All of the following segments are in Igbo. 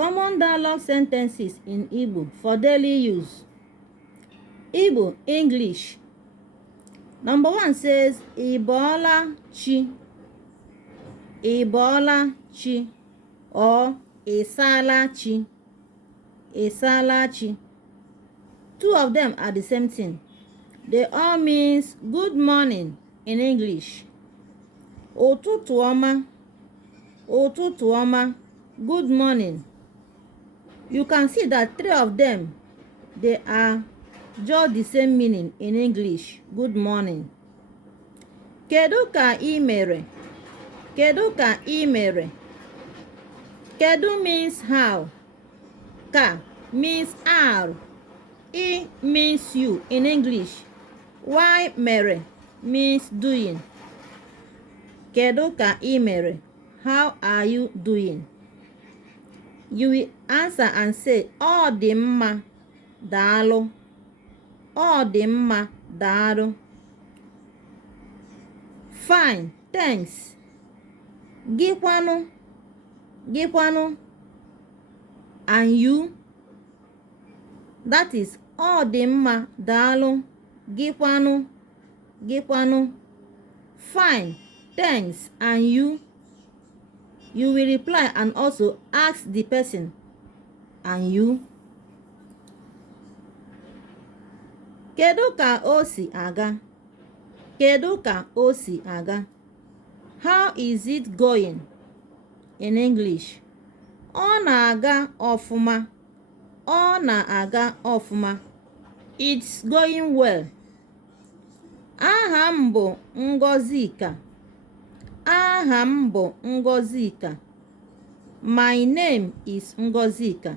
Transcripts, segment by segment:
Common dialogue sentences in Igbo for daily use. Igbo English. Number 1 says, Ibola chi. Ibola chi. Or Isala chi. Isala chi. Two of them are the same thing. They all means good morning in English. Ụtụtụ ọma. Ụtụtụ ọma. Good morning. You can see that three of them, they are just the same meaning in English. Good morning. Kedu ka ị mere? Kedu ka ị mere? Kedu means how. Ka means how. I means you in English. Why mere means doing. Kedu ka ị mere? How are you doing? You will answer and say, ọ dị mma, daalụ. Ọ dị mma, daalụ. Fine, thanks. Gịkwanụ, gịkwanụ. And you? That is, ọ dị mma, daalụ. Gịkwanụ, gịkwanụ. Fine, thanks. And you? You will reply and also ask the person, and you? Kedu ka o si aga? Kedu ka o si aga? How is it going? In English. Ọ na-aga ọfụma. Ọ na-aga ọfụma. It's going well. Aha m bụ Ngọzika. Aha m bụ Ngọzika. My name is Ngọzika.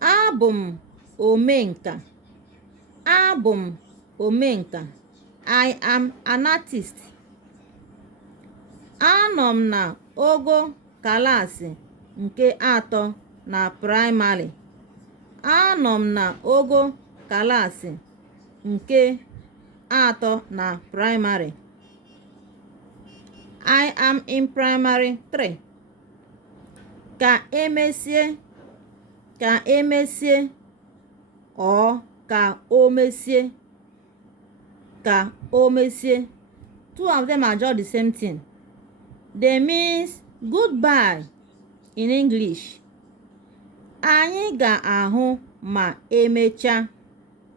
Abụ m omenka. Abụ m omenka. I am an artist. Anọ m na ogo klaasị nke atọ na praịmarị. Anọ m na ogo klaasị nke atọ na praịmarị. I am in primary 3. Ka emesie. Ka emesie. Or ka o mesie. Ka o mesie. Two of them are just the same thing. They means goodbye in English. Anyị ga-ahụ ma emecha.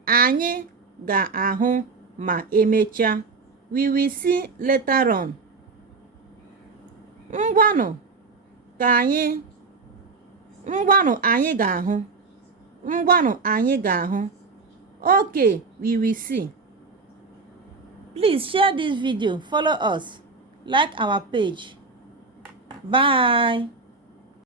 Anyị ga-ahụ ma emecha. We will see later on. Ngwanụ ka anyị. Ngwanụ anyị ga-ahụ. Ngwanụ anyị ga-ahụ. Okay, we will see. Please share this video. Follow us. Like our page. Bye.